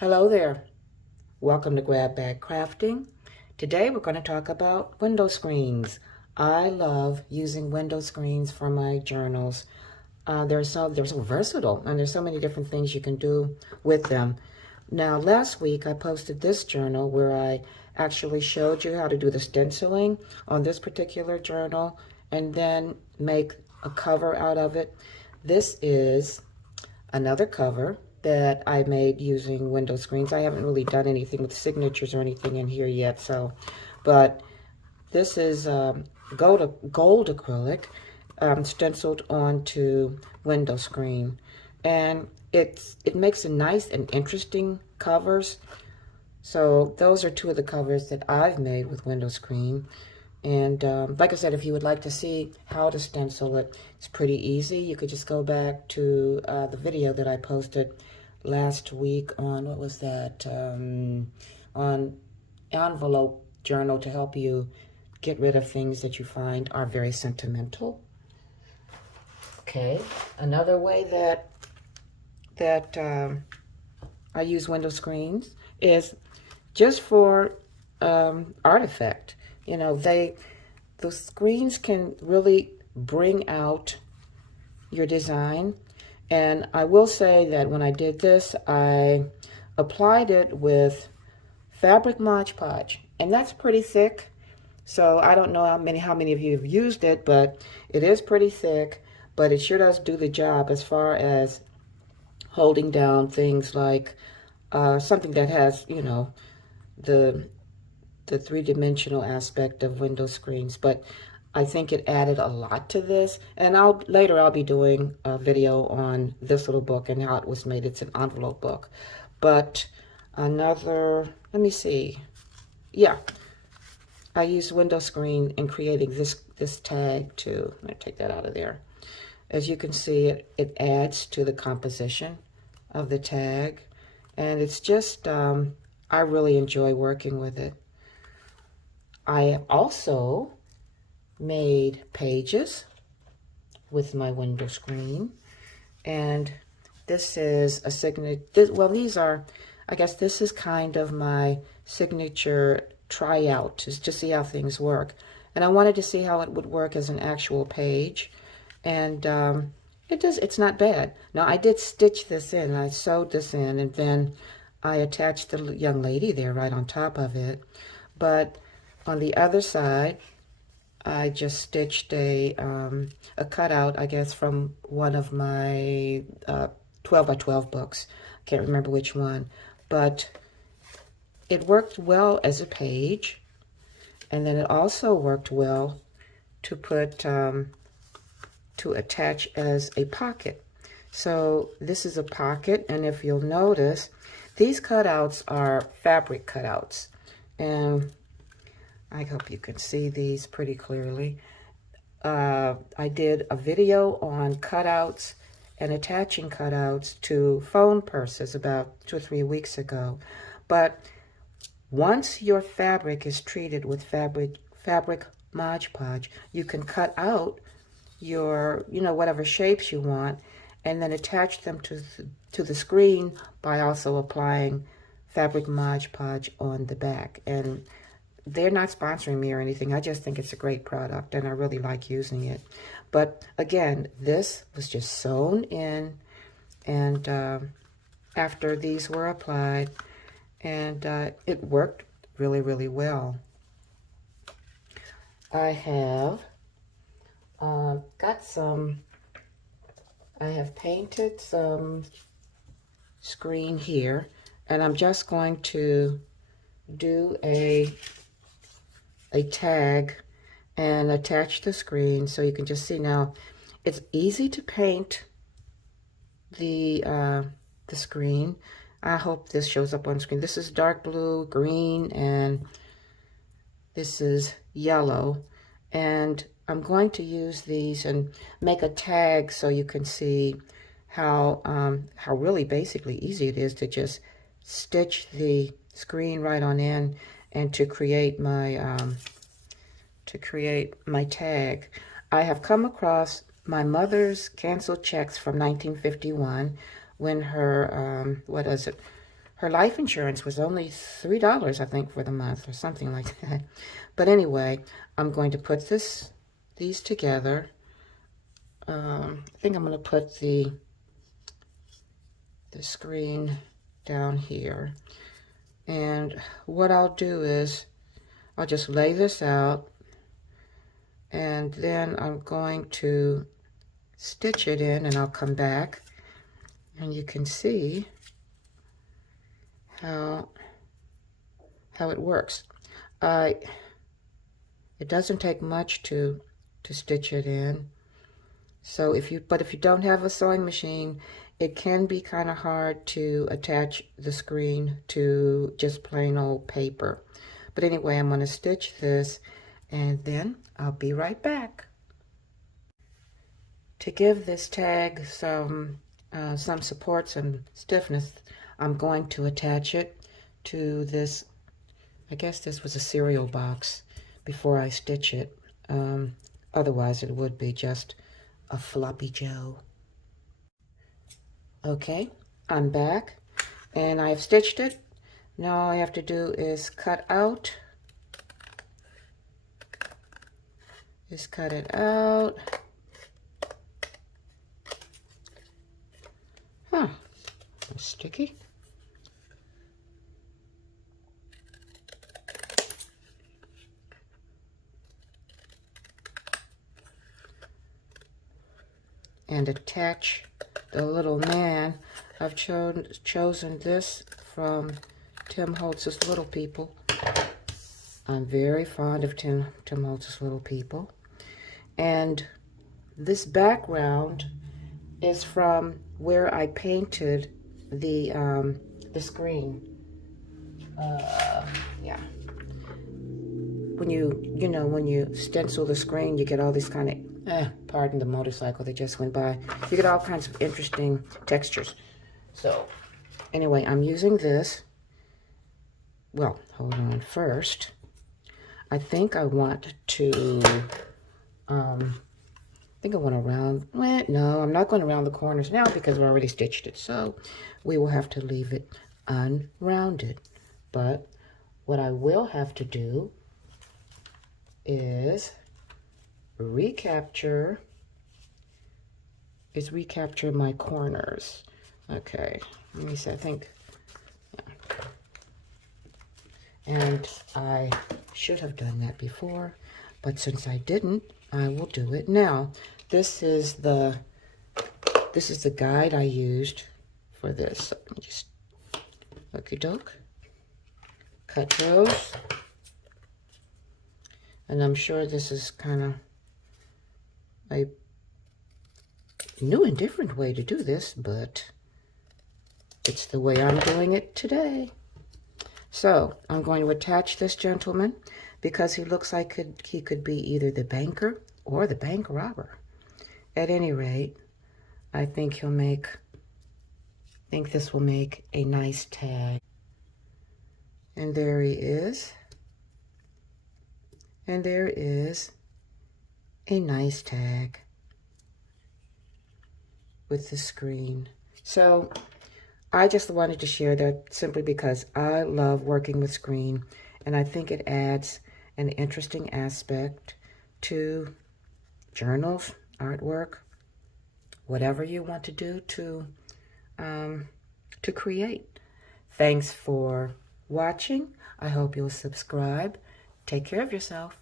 Hello there. Welcome to Grab Bag Crafting. Today we're going to talk about window screens. I love using window screens for my journals. They're so versatile, and there's so many different things you can do with them. Now, last week I posted this journal where I actually showed you how to do the stenciling on this particular journal and then make a cover out of it. This is another cover that I made using window screens. I haven't really done anything with signatures or anything in here yet, but this is gold acrylic stenciled onto window screen, and it makes a nice and interesting covers. So those are two of the covers that I've made with window screen. And like I said, if you would like to see how to stencil it, it's pretty easy. You could just go back to the video that I posted last week on, what was that, on envelope journal to help you get rid of things that you find are very sentimental. Okay, another way that I use window screens is just for artifact. You know, the screens can really bring out your design. And I will say that when I did this, I applied it with fabric Mod Podge, and that's pretty thick. So I don't know how many of you have used it, but it is pretty thick, but it sure does do the job as far as holding down things like something that has, you know, the three-dimensional aspect of window screens. But I think it added a lot to this, and later I'll be doing a video on this little book and how it was made. It's an envelope book. But another, let me see. Yeah, I used window screen in creating this tag too. Let me take that out of there. As you can see, it adds to the composition of the tag, and it's just I really enjoy working with it. I also made pages with my window screen, and this is a signature. Well, these are, I guess this is kind of my signature tryout to see how things work. And I wanted to see how it would work as an actual page, and it's not bad. Now, I did stitch this in. I sewed this in, and then I attached the young lady there right on top of it. But on the other side, I just stitched a cutout, I guess, from one of my 12 by 12 books. I can't remember which one, but it worked well as a page, and then it also worked well to put to attach as a pocket. So this is a pocket, and if you'll notice, these cutouts are fabric cutouts, and I hope you can see these pretty clearly. I did a video on cutouts and attaching cutouts to phone purses about 2 or 3 weeks ago. But once your fabric is treated with fabric Mod Podge, you can cut out your, you know, whatever shapes you want, and then attach them to the screen by also applying fabric Mod Podge on the back. And they're not sponsoring me or anything. I just think it's a great product, and I really like using it. But again, this was just sewn in, and after these were applied, and it worked really, really well. I have I have painted some screen here, and I'm just going to do a tag and attach the screen so you can just see. Now, it's easy to paint the screen. I hope this shows up on screen. This is dark blue, green, and this is yellow. And I'm going to use these and make a tag so you can see how really basically easy it is to just stitch the screen right on in and to create my tag. I have come across my mother's canceled checks from 1951 when her her life insurance was only $3, I think, for the month or something like that. But anyway, I'm going to put these together. I think I'm going to put the screen down here. And what I'll do is I'll just lay this out, and then I'm going to stitch it in, and I'll come back and you can see how it works. It doesn't take much to stitch it in. So if you don't have a sewing machine, it can be kind of hard to attach the screen to just plain old paper. But anyway, I'm going to stitch this, and then I'll be right back. To give this tag some support, some stiffness, I'm going to attach it to this. I guess this was a cereal box before I stitch it. Otherwise, it would be just a floppy Joe. Okay, I'm back, and I've stitched it. Now all I have to do is cut it out. Huh, it's sticky. And attach the little man. I've chosen this from Tim Holtz's Little People. I'm very fond of Tim Holtz's Little People. And this background is from where I painted the screen. Yeah. When you stencil the screen, you get all these kind of pardon the motorcycle that just went by. You get all kinds of interesting textures. So, anyway, I'm using this. Well, hold on first. I think I want to, round, well, no, I'm not going to round the corners now because we already stitched it. So, we will have to leave it unrounded. But what I will have to do is recapture my corners. Okay, let me see, I think, yeah. And I should have done that before, but since I didn't, I will do it now. This is the guide I used for this. So let me just okie doke, cut those. And I'm sure this is kind of a new and different way to do this, but it's the way I'm doing it today. So I'm going to attach this gentleman because he looks like he could be either the banker or the bank robber. At any rate, I think this will make a nice tag. And there he is. And there is a nice tag with the screen. So I just wanted to share that simply because I love working with screen, and I think it adds an interesting aspect to journals, artwork, whatever you want to do to create. Thanks for watching. I hope you'll subscribe. Take care of yourself.